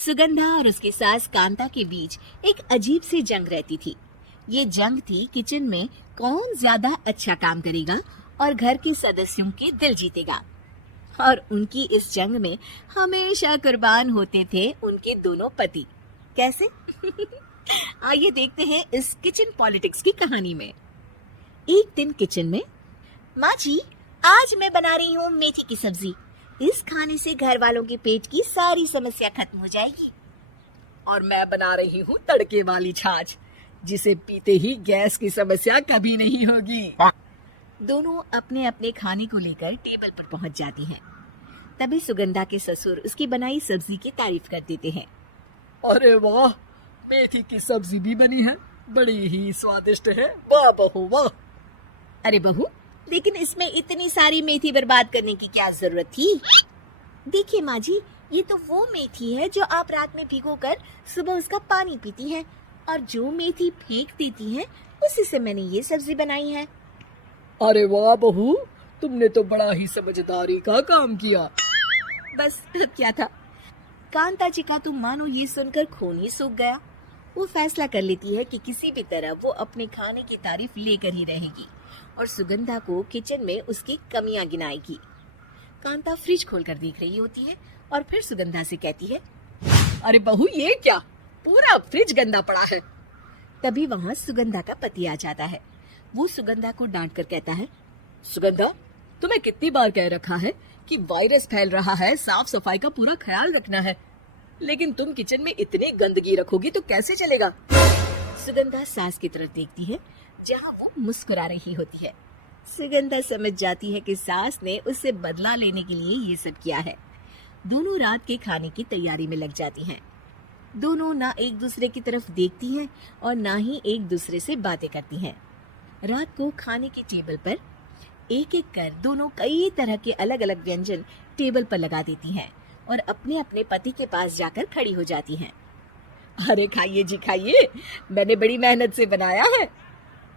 सुगंधा और उसकी सास कांता के बीच एक अजीब सी जंग रहती थी। ये जंग थी किचन में कौन ज्यादा अच्छा काम करेगा और घर के सदस्यों के दिल जीतेगा। और उनकी इस जंग में हमेशा कुर्बान होते थे उनके दोनों पति। कैसे? आइए देखते हैं इस किचन पॉलिटिक्स की कहानी में। एक दिन किचन में, माँ जी, आज मैं बना रही हूँ मेथी की सब्जी। इस खाने से घर वालों के पेट की सारी समस्या खत्म हो जाएगी। और मैं बना रही हूँ तड़के वाली छाछ, जिसे पीते ही गैस की समस्या कभी नहीं होगी। दोनों अपने अपने खाने को लेकर टेबल पर पहुंच जाती हैं। तभी सुगंधा के ससुर उसकी बनाई सब्जी की तारीफ कर देते हैं। अरे वाह, मेथी की सब्जी भी बनी है, बड़ी ही स्वादिष्ट है। वाह बहू वाह। अरे बहू, लेकिन इसमें इतनी सारी मेथी बर्बाद करने की क्या जरूरत थी? देखिए माँ जी, ये तो वो मेथी है जो आप रात में भिगोकर सुबह उसका पानी पीती हैं, और जो मेथी फेंक देती हैं उसी से मैंने ये सब्जी बनाई है। अरे वाह बहू, तुमने तो बड़ा ही समझदारी का काम किया। बस क्या था, कांता जी का तो मानो ये सुनकर खून ही सूख गया। वो फैसला कर लेती है कि किसी भी तरह वो अपने खाने की तारीफ लेकर ही रहेगी और सुगंधा को किचन में उसकी कमियां गिनाएगी। कांता फ्रिज खोलकर देख रही होती है और फिर सुगंधा से कहती है, अरे बहू, ये क्या, पूरा फ्रिज गंदा पड़ा है। तभी वहाँ सुगंधा का पति आ जाता है। वो सुगंधा को डांट कर कहता है, सुगंधा, तुम्हें कितनी बार कह रखा है कि वायरस फैल रहा है, साफ सफाई का पूरा ख्याल रखना है, लेकिन तुम किचन में इतनी गंदगी रखोगी तो कैसे चलेगा। सुगंधा सास की तरफ देखती है जहाँ वो मुस्कुरा रही होती है। सुगंधा समझ जाती है कि सास ने उससे बदला लेने के लिए ये सब किया है। दोनों रात के खाने की तैयारी में लग जाती हैं। दोनों ना एक दूसरे की तरफ देखती हैं और ना ही एक दूसरे से बातें करती हैं। रात को खाने के टेबल पर एक एक कर दोनों कई तरह के अलग अलग व्यंजन टेबल पर लगा देती हैं और अपने अपने पति के पास जाकर खड़ी हो जाती हैं। अरे खाइए जी खाइए, मैंने बड़ी मेहनत से बनाया है।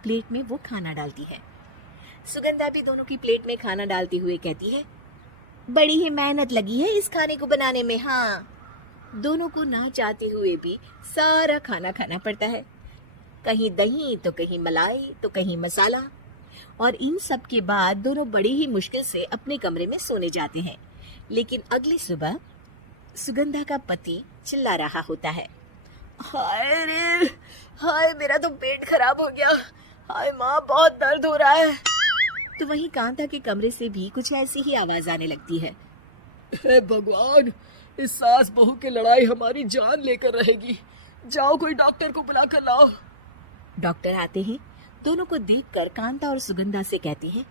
प्लेट में वो खाना डालती है। सुगंधा भी दोनों की प्लेट में खाना डालते हुए कहती है, बड़ी ही मेहनत लगी है इस खाने को बनाने में। हाँ, दोनों को ना चाहते हुए भी सारा खाना खाना पड़ता है। कहीं दही तो कहीं मलाई तो कहीं मसाला। और इन सब के बाद दोनों बड़ी ही मुश्किल से अपने कमरे में सोने जाते हैं। लेकिन अगली सुबह सुगंधा का पति चिल्ला रहा होता है, हाय रे, हाय मेरा तो पेट खराब हो गया, हाय माँ बहुत दर्द हो रहा है। तो वहीं कांता के कमरे से भी कुछ ऐसी ही आवाज आने लगती है। हे भगवान, इस सास बहू की लड़ाई हमारी जान लेकर रहेगी। जाओ कोई डॉक्टर को बुला कर लाओ। डॉक्टर आते हैं। दोनों को देखकर कांता और सुगंधा से कहती हैं,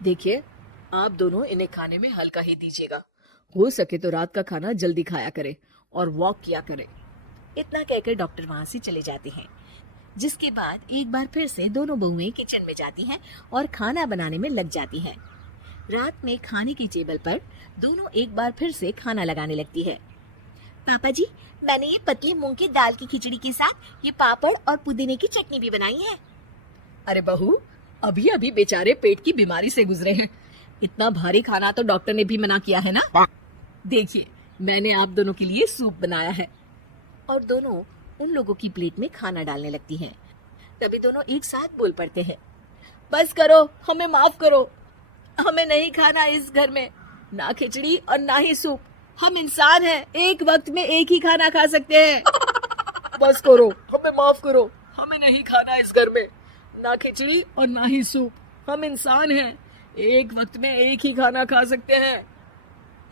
देखिए, आप दोनों इन्हें खाने में हल्का ही दीजिएगा। हो सके तो रात का खाना जल्दी खाया करें और वॉक किया करें। इतना कहकर डॉक्टर वहां से चले जाते हैं। जिसके बाद एक बार फिर से दोनों बहुएं किचन में जाती हैं और खाना बनाने में लग जाती हैं। रात में खाने की टेबल पर दोनों एक बार फिर से खाना लगाने लगती है। पापा जी, मैंने ये पतली मूंग की दाल की खिचड़ी के साथ ये पापड़ और पुदीने की चटनी भी बनाई है। अरे बहू, अभी अभी बेचारे पेट की बीमारी से गुजरे हैं, इतना भारी खाना तो डॉक्टर ने भी मना किया है ना। देखिए, मैंने आप दोनों के लिए सूप बनाया है। और दोनों उन लोगों की प्लेट में खाना डालने लगती हैं। तभी दोनों एक साथ बोल पड़ते हैं, बस करो, हमें माफ करो, हमें नहीं खाना इस घर में, ना खिचड़ी और ना ही सूप। हम इंसान हैं, एक वक्त में एक ही खाना खा सकते हैं। बस करो, हमें माफ करो, हमें नहीं खाना इस घर में, ना खिचड़ी और ना ही सूप। हम इंसान हैं, एक वक्त में एक ही खाना खा सकते हैं।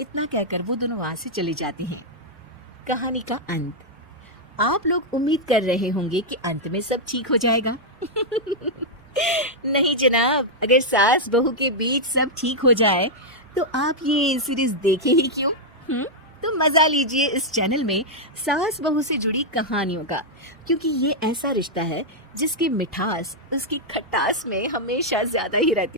इतना कहकर वो दोनों वहां से चली जाती हैं। कहानी का अंत। आप लोग उम्मीद कर रहे होंगे कि अंत में सब ठीक हो जाएगा। नहीं जनाब, अगर सास बहू के बीच सब ठीक हो जाए तो आप ये सीरीज देखे ही क्यों? तो मजा लीजिए इस चैनल में सास बहू से जुड़ी कहानियों का, क्योंकि ये ऐसा रिश्ता है जिसकी मिठास उसकी खटास में हमेशा ज्यादा ही रहती है।